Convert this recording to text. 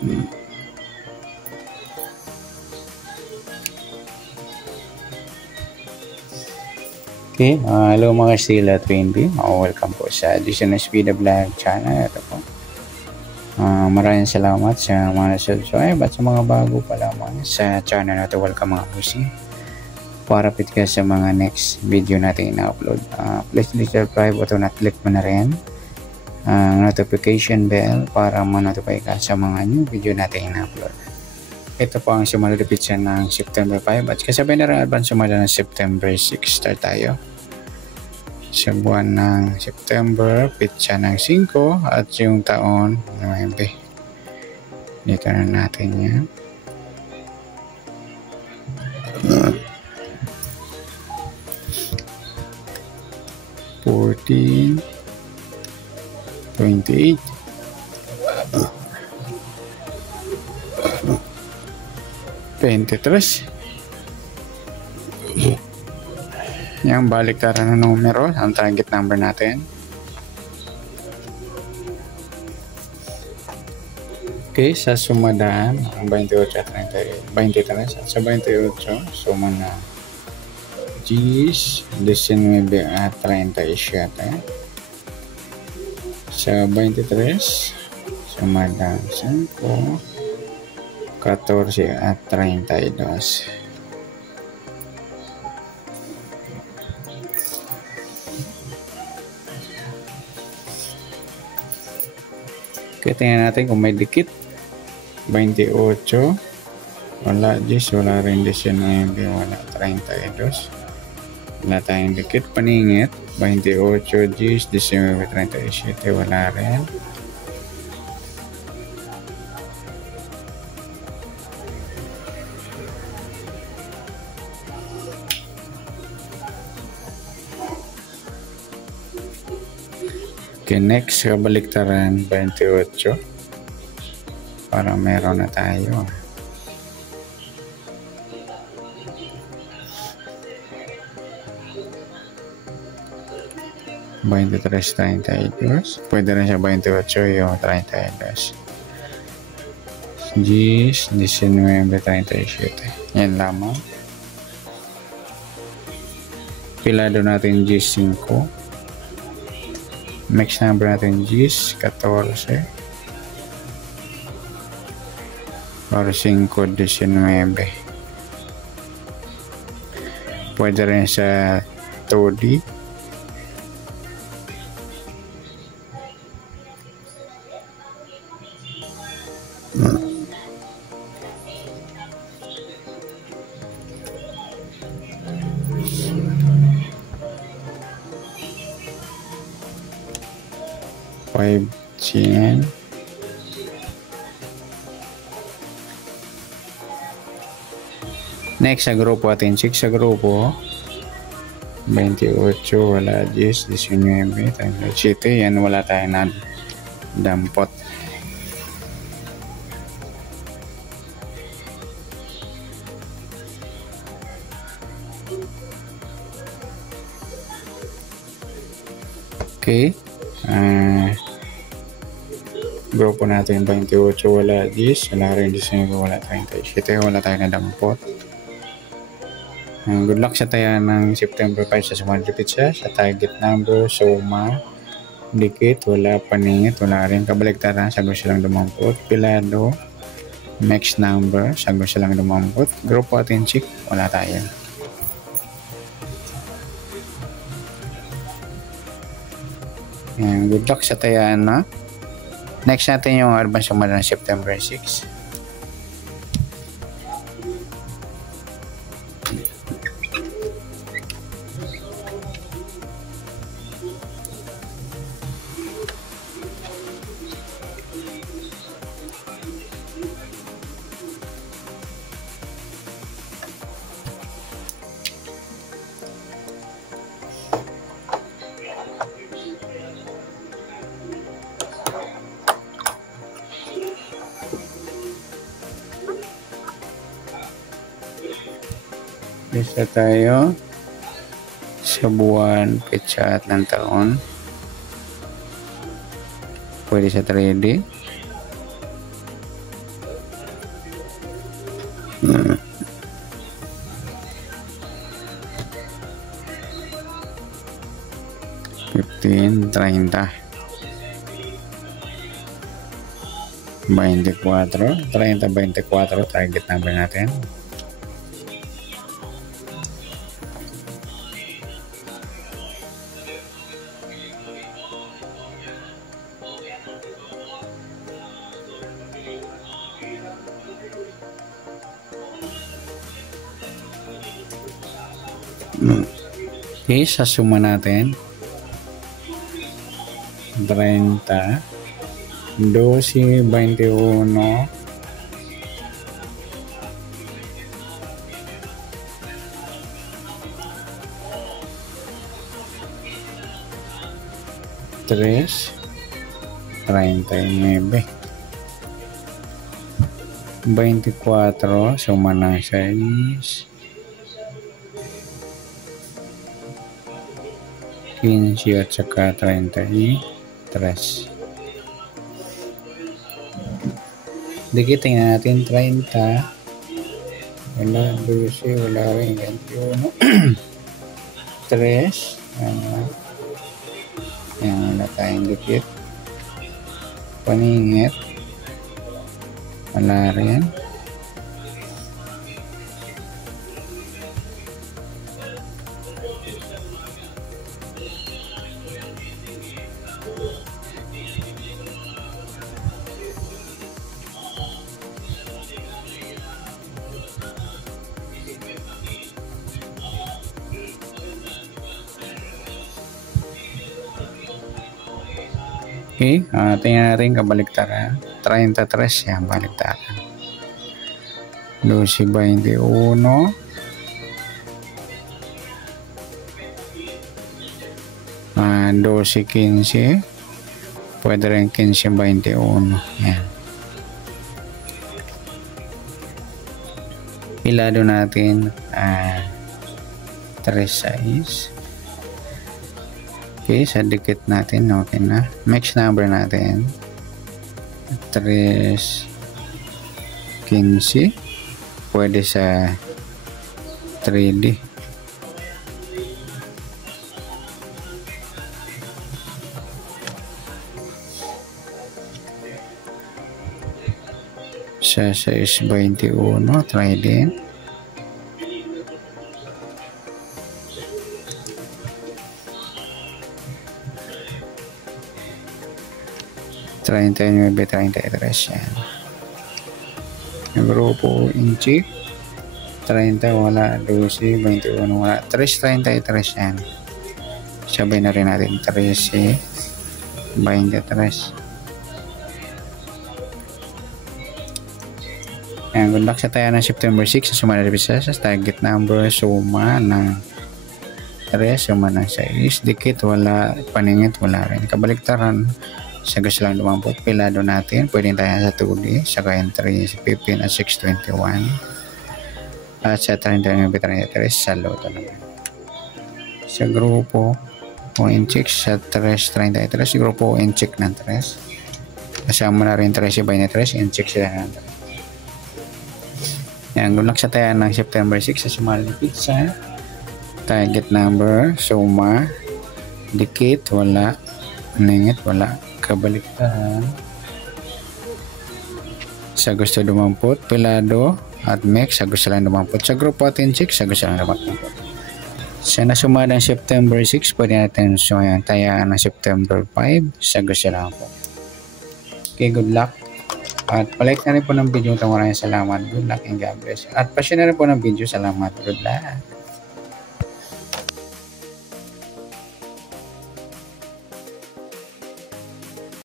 Okay, hello mga Stila 20. Welcome po sa Additional Speed Vlog channel. Ito po. Maraming salamat sa mga subscribe at sa mga bago pa lamang sa channel na ito. Welcome mga pusi. Para pit ka sa mga next video natin na-upload. Please subscribe o na-click mo na rin ang notification bell para ma-notify ka sa mga new video natin na-upload. Ito po ang sumalapit siya ng September 5 at kasabay na rin advance sumala ng September 6. Start tayo. Sa buwan ng September, pitsa ng 5 at yung taon 9. Dito na natin yan. $14, 28, 23. Yung baliktaran ng numero, ang target number natin. Okay, sa sumadaan, ang 28 at 23 at sa 28, suma na G's, 19 at 37. Sa 23, sumadaan 5, 14 at 32. Okay, tingnan natin kung may dikit. 28, wala 10, wala rin 19, wala 32. Wala tayong dikit. Paningit, 28, 10, 19, 37, wala rin. Okay, next, kabaliktaran 28 para meron na tayo. $23, 32. Pwede rin siya 28 yung 32. 10, 19, 37. Yan lamang. Pilado natin G5. Next number natin G's 14 or 5, 19. Pwede rin sa 2D. Next sa grupo atin, 6 sa grupo 28, wala 10, 19, 37. Yan, wala tayong na dampot. Okay, grupo natin 28, wala 10, wala rin 19, wala 37, wala tayong nadampot. Good luck sa taya ng September 5 sa sumalapit siya sa target number. Suma, dikit, wala paningit, wala rin kabaliktaran, sagot silang dumampot. Pilado, next number, sagot silang dumampot. Grupo atin chick, wala tayo. Good luck sa tayaan na. Next natin yung advance sumala ng September 6. Isa tayo sa buwan, petsa at ng taon. Pwede sa 3D. 15, 30, 24, 30, 24, target number natin. Okay, sa suma natin 30, 12, 21, 3, 39, 24, suma ng 6, 15 at saka 33. Dikitin natin 30. Wala, 12, wala rin 21. 3. Yan, wala tayong dikit. Paningit. Wala rin. Okay, tingnan natin kabaliktaran. 33 yan, baliktaran. 12, 21. 12, 15. Pwede rin 15, 21. Yan. Pilado natin 3 size. Okay, sa dikit natin, okay na. Mix number natin 3, 15. Pwede sa 3D. Sa size 21, try din. Treinta y 33 yan. Yung grupo inchi 30 wala, 12, 21 wala, 3, 33 yan. Sabay na rin natin 13, 23. Yan, good luck sa tayo ng September 6 sa suma na sa target number, suma ng 3, suma ng 6, dikit wala, paningit wala rin, kabaliktaran sagas lang lumampot. Pilado natin, pwede tayo sa 2D, saka entry 15 at 621 at sa 39, 33 sa loto naman. Sa grupo o in-check sa 3, 33, grupo o in-check ng 3, kasama na rin 13, 23, in-check sila ng 3. Yan, good luck sa tayo ng September 6 sa Sumali Pizza. Target number, suma, dikit wala, ningit wala, kabaliktaran sa gusto dumampot, pilado at mix sa gusto lang dumampot. Sa grupo atin check sa gusto lang dumampot. Sa nasuma ng September 6, pwede natin tayaan ng September 5 sa gusto lang po. Okay, good luck. At palike na rin po ng video. Maraming salamat. Good luck and God bless. At pa-share na rin po ng video. Salamat. Good luck.